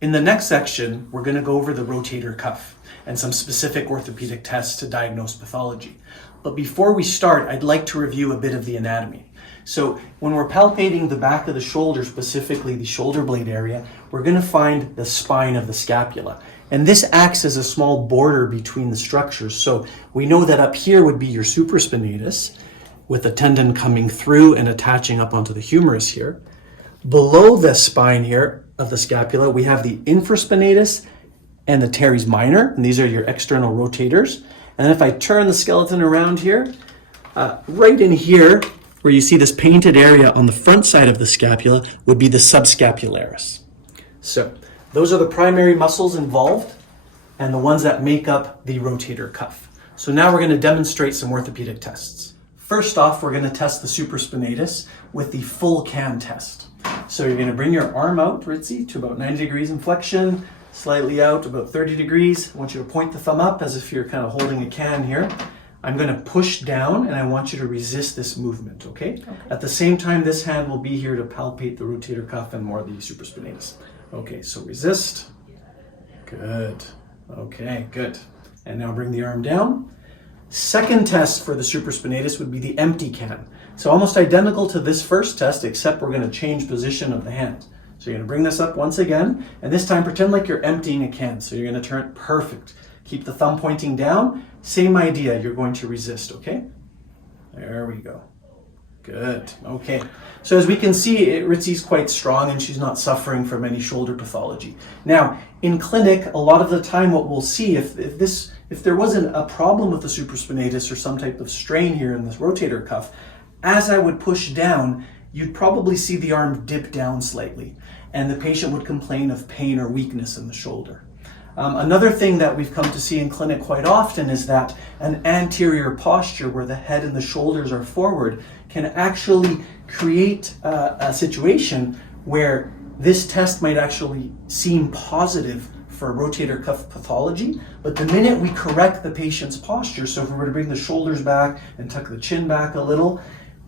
In the next section, we're going to go over the rotator cuff and some specific orthopedic tests to diagnose pathology. But before we start, I'd like to review a bit of the anatomy. So when we're palpating the back of the shoulder, specifically the shoulder blade area, we're going to find the spine of the scapula. And this acts as a small border between the structures. So we know that up here would be your supraspinatus, with a tendon coming through and attaching up onto the humerus here. Below the spine here of the scapula, we have the infraspinatus and the teres minor, and these are your external rotators. And then if I turn the skeleton around here, right in here, where you see this painted area on the front side of the scapula, would be the subscapularis. So those are the primary muscles involved and the ones that make up the rotator cuff. So now we're going to demonstrate some orthopedic tests. First off, we're going to test the supraspinatus with the full cam test. So you're going to bring your arm out, Ritzy, to about 90 degrees in flexion, slightly out about 30 degrees. I want you to point the thumb up as if you're kind of holding a can here. I'm going to push down and I want you to resist this movement, okay? At the same time, this hand will be here to palpate the rotator cuff and more the supraspinatus. Okay, so resist. Good. Okay, good. And now bring the arm down. Second test for the supraspinatus would be the empty can. So almost identical to this first test, except we're going to change position of the hand. So you're going to bring this up once again, and this time pretend like you're emptying a can. So you're going to turn it perfect. Keep the thumb pointing down. Same idea, you're going to resist, okay? There we go. Good, okay. So as we can see, Ritzy's quite strong and she's not suffering from any shoulder pathology. Now, in clinic, a lot of the time what we'll see, if there wasn't a problem with the supraspinatus or some type of strain here in this rotator cuff, as I would push down, you'd probably see the arm dip down slightly, and the patient would complain of pain or weakness in the shoulder. Another thing that we've come to see in clinic quite often is that an anterior posture where the head and the shoulders are forward can actually create a situation where this test might actually seem positive for rotator cuff pathology, but the minute we correct the patient's posture, so if we were to bring the shoulders back and tuck the chin back a little,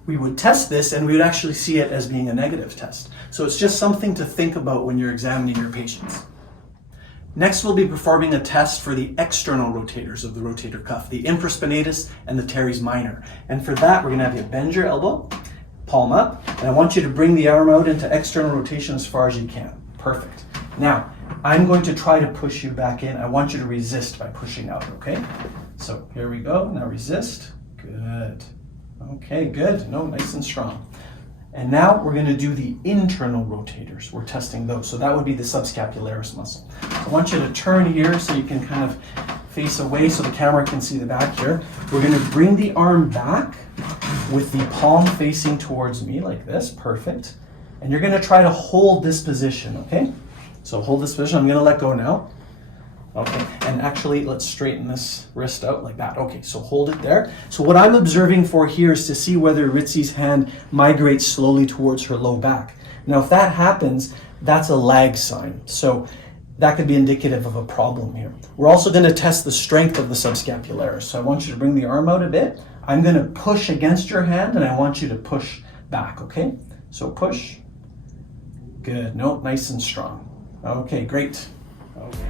we would test this and we would actually see it as being a negative test. So it's just something to think about when you're examining your patients. Next, we'll be performing a test for the external rotators of the rotator cuff, the infraspinatus and the teres minor. And for that, we're going to have you bend your elbow, palm up, and I want you to bring the arm out into external rotation as far as you can. Perfect. Now, I'm going to try to push you back in. I want you to resist by pushing out, okay? So here we go. Now resist. Good. Okay, good. No, nice and strong. And now we're going to do the internal rotators. We're testing those. So that would be the subscapularis muscle. So I want you to turn here so you can kind of face away so the camera can see the back here. We're going to bring the arm back with the palm facing towards me like this. Perfect. And you're going to try to hold this position, okay? So hold this position. I'm going to let go now. Okay, and actually let's straighten this wrist out like that. Okay, so hold it there. So what I'm observing for here is to see whether Ritzy's hand migrates slowly towards her low back. Now if that happens, that's a lag sign. So that could be indicative of a problem here. We're also going to test the strength of the subscapularis. So I want you to bring the arm out a bit. I'm going to push against your hand and I want you to push back, okay? So push. Good, no, nice and strong. Okay, great. Okay.